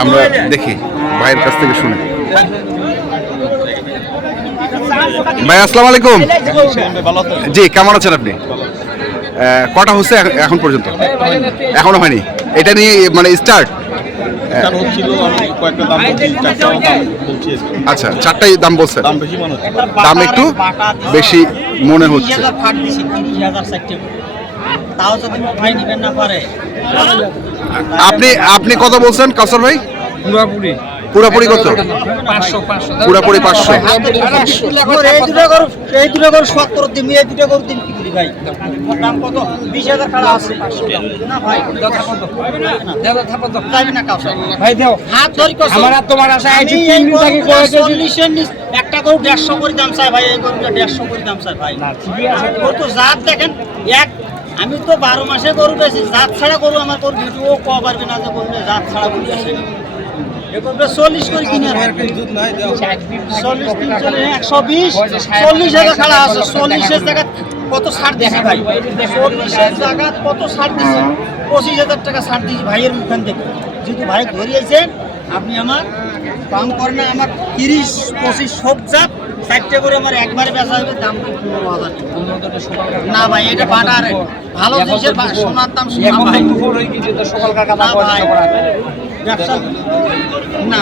আমরা দেখি ভাইয়ের কাছ থেকে শুনে। ভাই আসসালামু আলাইকুম। জি কেমন আছেন আপনি? কটা হচ্ছে এখন পর্যন্ত? এখনও হয়নি। এটা নিয়ে মানে স্টার্ট বলছি বলছি। আচ্ছা চারটাই দাম হচ্ছে। দাম একটু বেশি মনে হচ্ছে ফাট দিছি তিরিশ হাজার ষাটটি তাও যদি ভাই নিবেন না পারে। আপনি আপনি কত বলছেন কাসর ভাই? পুরাপুরি। পুরাপুরি কত? পুরাপুরি পাঁচশো। এই দুটো গরু এই দুটো গরু সত্তর দিন এই দুটো গরু দিন কি ভাই। দাম কত? বিশ হাজার টাকা আছে। না ভাই যাবে না কাউসার ভাই। দেও। হাত ধরি কত আমার আর তোমার আশা আছে তিন এই দিন থাকি করে চল্লিশের নিচ- একটা গরু দেড়শো করে দাম চাই ভাই এই গরুটা দেড়শো করে দাম চাই ভাই। তো জাত দেখেন এক আমি তো বারো মাসে গরু বেশি জাত ছাড়া গরু আমার গরু ভিডিও ক পারবে না যে গরু জাত ছাড়া গরু করে কিনে চল্লিশ একশো বিশ খাড়া আছে। কত ছাড় ভাই? কত ছাড় টাকা ছাড় ভাইয়ের মুখান থেকে। ভাই আপনি আমার কাম করেন না আমার তিরিশ পঁচিশ সব জাত চারটে করে আমার একবারে বেচা হবে দাম পনেরো হাজার। না ভাই এটা বাটার। ভালো জিনিসের সোনার দাম সোনা ভাই। ব্যবসা না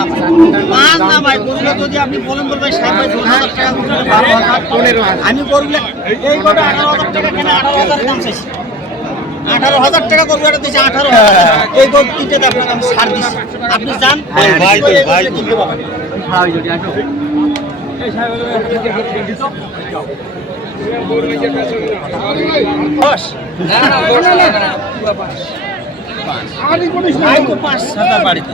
পাঁচ না ভাই গরুগুলো যদি আপনি বলেন সাত ভাই দশ হাজার টাকা পনেরো হাজার। আমি গরুগুলো এই কটা আঠারো হাজার টাকা কেনা আঠারো হাজার দাম চাইছি। আঠারো হাজার টাকা গরু একটা দিচ্ছে আঠারো হাজার এই গরু তিনটে আপনাকে আমি ছাড় দিচ্ছি। আপনি যান। কিনতে পাবেন পাঁচ হাজার বাড়িতে।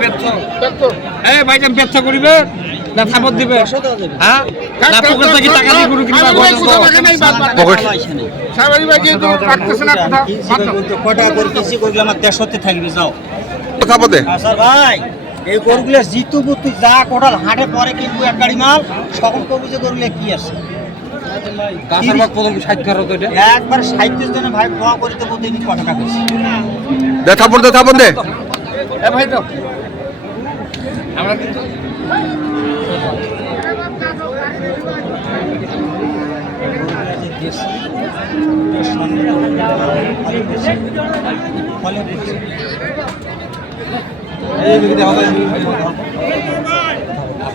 ব্যর্থ। এই ভাইজান ব্যর্থ করিবে না থাপত দিবে? হ্যাঁ? না পকেট থেকে টাকা দিয়ে গরু কিনবা পকেট। কটা করে কিনছি গরুগুলো আমার দেড়শোতে থাকবে যাও। থাপতে ভাই এই গরুগুলো জিতু বুতু যা কোটাল হাটে পরে কিনবো এক গাড়ি মাল সকল কবু যে গরুগুলো কি আছে? গাছের বাগ প্রথম ষাট করো তো এটা? একবার সাহিত্য জন্য ভাই দোয়া করে দেবো দিনই ক টাকা করছি। দে থাপড় দে থাপড় দে। এ ভাই তো। আমরা কিন্তু ফলে।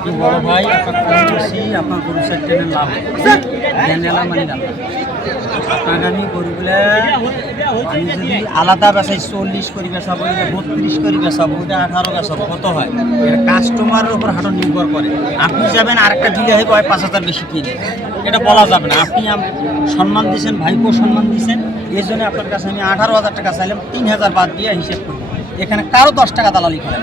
আপনি বড় ভাই, আপনার ফোন করছি আপনার গরু সেক্টরের লাভ জ্ঞান এলাম মানে লাভ আপনাকে আমি গরুগুলা, আমি যদি আলাদা বেচাই চল্লিশ করে এটা বত্রিশ করে বেচাবো এটা আঠারো বেচাবো কত হয়? এটা কাস্টমারের উপর হাঁটো নির্ভর করে। আপনি যাবেন, আরেকটা হয়তো হয় পাঁচ হাজার বেশি কিনে। এটা বলা যাবে না। আপনি সম্মান দিয়েছেন ভাইকেও সম্মান দিয়েছেন এই জন্য আপনার কাছে আমি আঠারো হাজার টাকা চাইলাম, তিন হাজার বাদ দিয়ে হিসেব করি। এখানে কারও দশ টাকা দালালি করে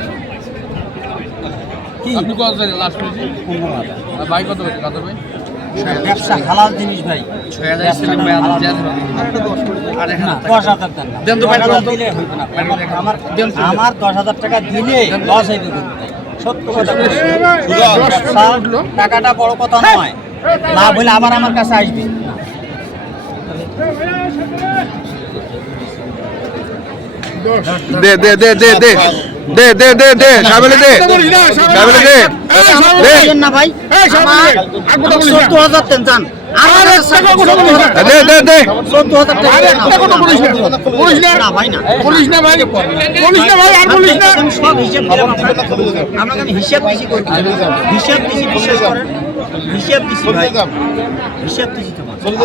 আমার দশ হাজার টাকা দিলে লস হয়ে যেত সত্য টাকাটা বড় কথা নয়। না হলে আবার আমার কাছে আসবে। দে দে দে দে দে। দে দে দে দে সাবেলে দে। সাবেলে দে দে। না ভাই। হাজার দেন যান। আমার টাকা কথা বলিস দে দে দে। চোদ্দ হাজার টাকা আরে একটা কথা বলিস না। বলিস না। ভাই না। বলিস না ভাই। বলিস না ভাই আর বলিস না। সব হিসেব দিলাম আপনাকে। আমি হিসাব দিছি কই? হিসাব দিছি বিশ্বাস করেন। হিসাব দিছি ভাই। হিসাব দিছি তোমার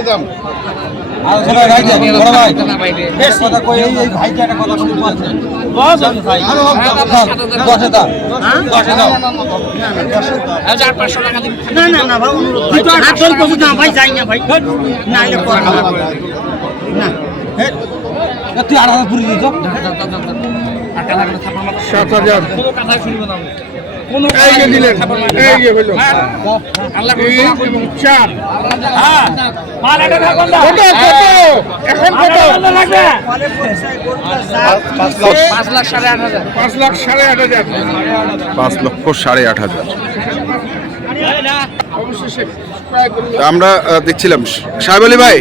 না না না ভাই অনুরোধ ভাই হাত ধরে কবি না ভাই যাই না ভাই। না এটা করা না। না হে, তুই আড়া পুরি দিত সাত হাজার। কোনো দিলেন এই যে হইল আল্লাহ তিন চার। হ্যাঁ। মাল এটা থাকুন না কত কত এখন কত জাত পাঁচ লাখ। সাড়ে আট হাজার। পাঁচ লাখ সাড়ে আট হাজার। পাঁচ লক্ষ সাড়ে আট হাজার। আমরা দেখছিলাম। সাহেব আলী ভাই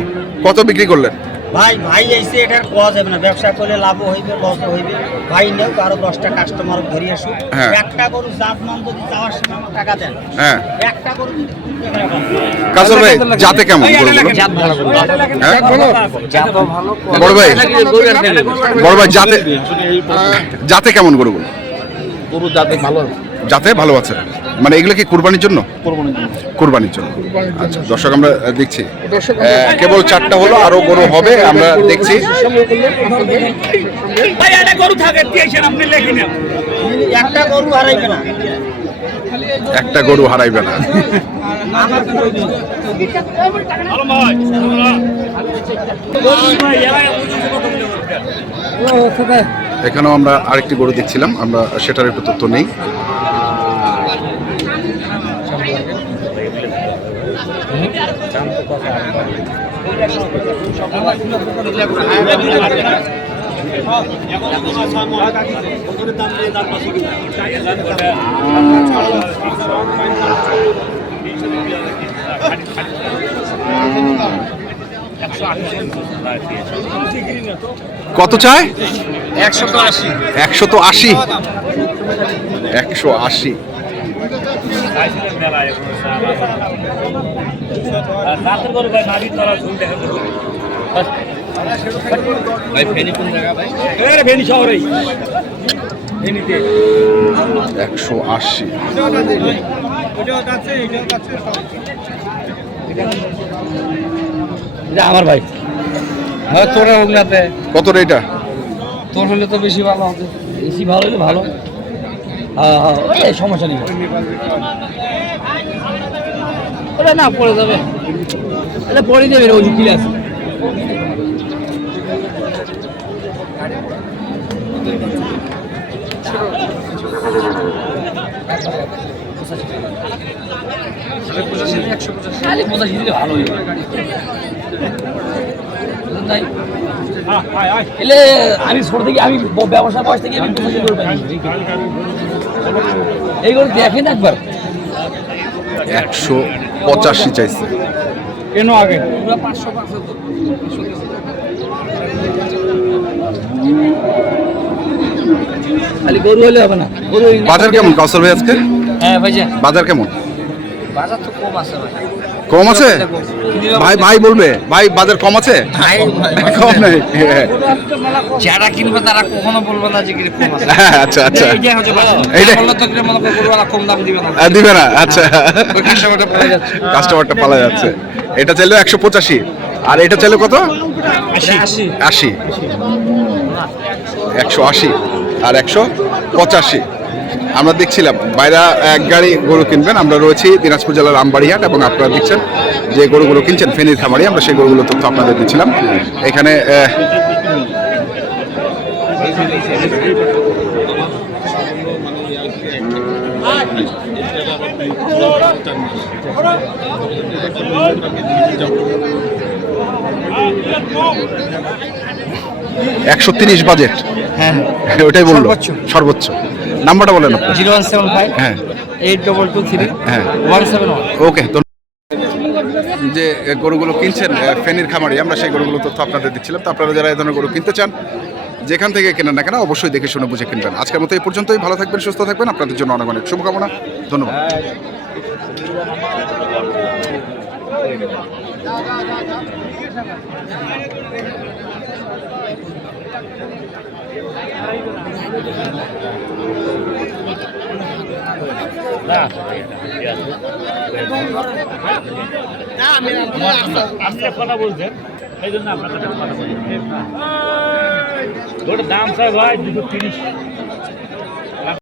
কত বিক্রি করলেন? ভাই ভাই এসে এটার কোয়া যাবে না। ব্যবসা করলে লাভ হইবে লস হইবে। ভাই নেও আরও দশটা কাস্টমার ঘুরে আসুক। হ্যাঁ। একটা গরু জাত মান যদি যাওয়ার সময় আমার টাকা দেন হ্যাঁ। একটা গরু। কাজল ভাই যাতে কেমন গরুগুলো? বড় ভাই বড় ভাই যাতে যাতে কেমন গরুগুলো? গরু যাতে ভালো। যাতে ভালো আছে। মানে এগুলো কি কুরবানির জন্য? কুরবানির জন্য। আচ্ছা দর্শক আমরা দেখছি। কেবল চারটা হলো আরও গরু হবে আমরা দেখছি। একটা গরু হারাইবে একটা গরু হারাইবে না। এখানেও আমরা আরেকটি গরু দেখছিলাম আমরা সেটার একটু তথ্য নেই। কত চায়? একশো তো আশি। একশো তো আশি? একশো আশি। একশো আশি। এটা আমার ভাই। হ্যাঁ তোরা হোক নাতে কত রে এটা? তোর হলে তো বেশি ভালো হবে। বেশি ভালো হলে ভালো। হ্যাঁ হ্যাঁ সমস্যা নেই। ওটা না, পড়ে যাবে। এটা পড়ে যাবে ওই কিলে আছে। আমি ছোট থেকে, আমি ব্যবসা বয়স থেকে আমি এইগুলো দেখেন একবার। একশো পঁচাশি চাইছে। কেন আগে? গরু হলে হবে না। বাজার কেমন কাউসার ভাই আজকে? হ্যাঁ ভাই বাজার কেমন? বাজার তো কম আছে ভাই কম আছে? ভাই ভাই বলবে। ভাই বাজার কম আছে? কম নাই। যারা কিনবে তারা কখনো বলবে না যে কম আছে। হ্যাঁ, আচ্ছা আচ্ছা। বললে তো মনে করে কম দাম দিবে না। দিবে না আচ্ছা। কাস্টমারটা পড়ে যাচ্ছে। কাস্টমারটা পালা যাচ্ছে। এটা চাইলে একশো পঁচাশি। আর এটা চাইলে কত? আশি। একশো আশি। আর একশো পঁচাশি। আমরা দেখছিলাম বাইরা এক গাড়ি গরু কিনবেন আমরা রয়েছি দিনাজপুর জেলার আমবাড়িহাট এবং আপনারা দেখছেন যে গরুগুলো কিনছেন ফেনীর খামারি আমরা সেই গরুগুলো তথ্য আপনাদের দিচ্ছিলাম। এখানে একশো তিরিশ বাজেট। হ্যাঁ ওটাই বলল সর্বোচ্চ। নাম্বারটা বলেন। জিরো ওয়ান সেভেন ফাইভ হ্যাঁ। এইট ডবল টু থ্রি হ্যাঁ। One seven one. ওকে যে গরুগুলো কিনছেন ফেনীর খামারি আমরা সেই গরুগুলো তথ্য আপনাদের দিচ্ছিলাম। তো আপনারা যারা এই ধরনের গরু কিনতে চান যেখান থেকে কেনেন না কেন অবশ্যই দেখে শুনে বুঝে কিনবেন। আজকের মতো এই পর্যন্তই। ভালো থাকবেন সুস্থ থাকবেন। আপনাদের জন্য অনেক অনেক শুভকামনা। ধন্যবাদ। আপনি কথা বলছেন এই জন্য আপনার কথা বলছি ওটার দাম স্যার ভাই দুশো তিরিশ